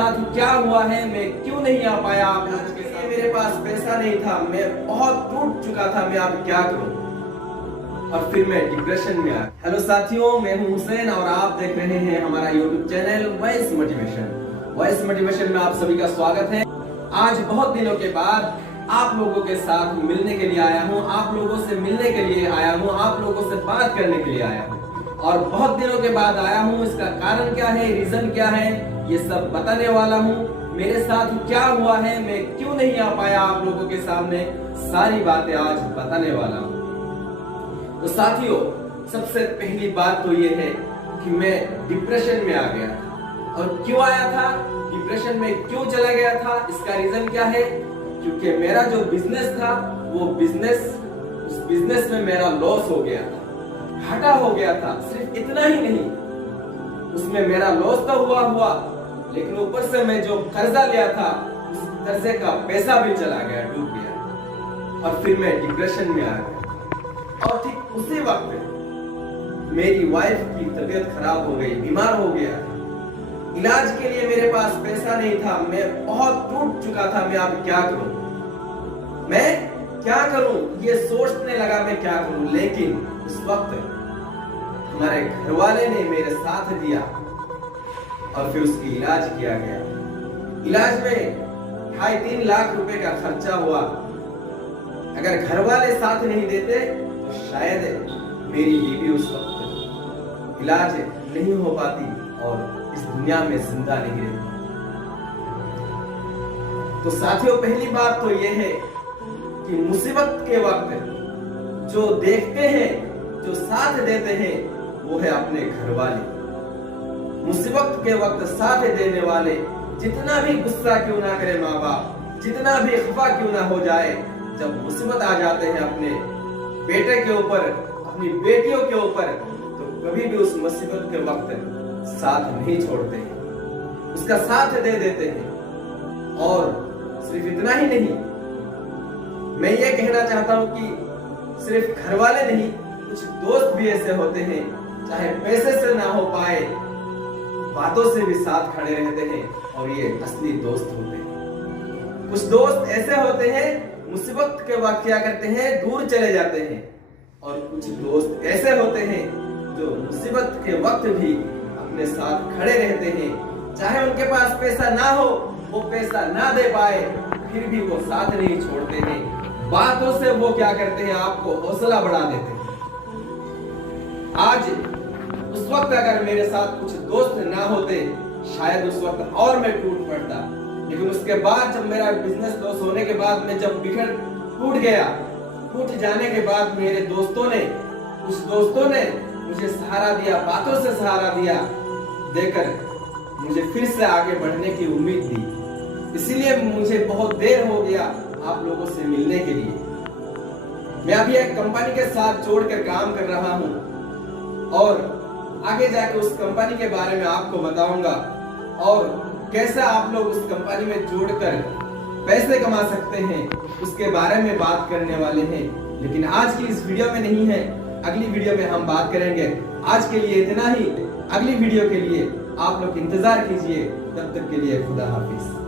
साथ क्या हुआ है, मैं क्यों नहीं आ पाया आप लोगों के साथ। मेरे पास पैसा नहीं था, मैं बहुत टूट चुका था, मैं अब क्या करूं। और फिर मैं डिप्रेशन में आ। हेलो साथियों, मैं हूं हुसैन और आप देख रहे हैं हमारा YouTube channel voice motivation. Voice motivation में आप सभी का स्वागत है। आज बहुत दिनों के बाद आप लोगों के साथ मिलने के लिए आया हूं, आप लोगों से मिलने के लिए आया हूं, आप लोगों से बात करने के लिए आया हूं। और बहुत दिनों के बाद आया हूं, इसका कारण क्या है, रीजन क्या है, ये सब बताने वाला हूं। मेरे साथ क्या हुआ है, मैं क्यों नहीं आ पाया आप लोगों के सामने, सारी बातें आज बताने वाला हूं। तो साथियों, सबसे पहली बात तो ये है कि मैं डिप्रेशन में आ गया था। और क्यों आया था, डिप्रेशन में क्यों चला गया था, इसका रीजन क्या है। क्योंकि मेरा जो बिजनेस था, वो उस बिजनेस में मेरा लॉस हो गया था, घाटा हो गया था। सिर्फ इतना ही नहीं, उसमें मेरा लॉस तो हुआ, लेकिन ऊपर से मैं जो कर्जा लिया था, उस कर्जे का पैसा भी चला गया, डूब गया। और फिर मैं डिप्रेशन में आ गया। और ठीक उसी वक्त मेरी वाइफ की तबीयत खराब हो गई, बीमार हो गया। इलाज के लिए मेरे पास पैसा नहीं था, मैं बहुत टूट चुका था, मैं अब क्या करूं, मैं क्या करूं, ये सोचने लगा मैं क्या करूं। लेकिन उस वक्त हमारे घर वाले ने मेरे साथ दिया और फिर उसकी इलाज किया गया। इलाज में 2.5-3 लाख रुपए का खर्चा हुआ। अगर घर वाले साथ नहीं देते तो शायद मेरी बीवी उस वक्त इलाज नहीं हो पाती और इस दुनिया में जिंदा नहीं रहती। तो साथियों, पहली बात तो यह है कि मुसीबत के वक्त जो देखते हैं, जो साथ देते हैं, वो है अपने घर वाले। मुसीबत के वक्त साथ देने वाले, जितना भी गुस्सा क्यों ना करे माँ बाप, जितना भी खफा क्यों ना हो जाए, जब मुसीबत आ जाते हैं अपने बेटे के ऊपर, अपनी बेटियों के ऊपर, तो कभी भी उस मुसीबत के वक्त साथ नहीं छोड़ते हैं, उसका साथ दे देते हैं। और सिर्फ इतना ही नहीं, मैं ये कहना चाहता हूं कि सिर्फ घर वाले नहीं, कुछ दोस्त भी ऐसे होते हैं, चाहे पैसे से ना हो पाए, बातों से भी साथ खड़े रहते हैं, और ये असली दोस्त होते हैं। कुछ दोस्त ऐसे होते हैं, मुसीबत के वक्त क्या करते हैं, दूर चले जाते हैं। और कुछ दोस्त ऐसे होते हैं जो मुसीबत के वक्त भी अपने साथ खड़े रहते हैं। चाहे उनके पास पैसा ना हो, वो पैसा ना दे पाए, फिर भी वो साथ नहीं छोड़ते हैं। बातों से वो क्या करते हैं, आपको हौसला बढ़ा देते हैं। आज उस वक्त अगर मेरे साथ कुछ दोस्त ना होते, शायद उस वक्त और मैं टूट पड़ता। लेकिन उसके बाद जब मेरा बिजनेस लॉस होने के बाद मैं जब टूट गया, टूट जाने के बाद मेरे दोस्तों ने, कुछ दोस्तों ने मुझे सहारा दिया, बातों से सहारा दिया, देकर मुझे फिर से आगे बढ़ने की उम्मीद दी। इसीलिए मुझे बहुत देर हो गया आप लोगों से मिलने के लिए। मैं अभी एक कंपनी के साथ जोड़कर काम कर रहा हूं और आगे जाके उस कंपनी के बारे में आपको बताऊंगा और कैसे आप लोग उस कंपनी में जोड़कर पैसे कमा सकते हैं, उसके बारे में बात करने वाले हैं। लेकिन आज की इस वीडियो में नहीं है, अगली वीडियो में हम बात करेंगे। आज के लिए इतना ही, अगली वीडियो के लिए आप लोग इंतजार कीजिए। तब तक के लिए खुदा हाफिज।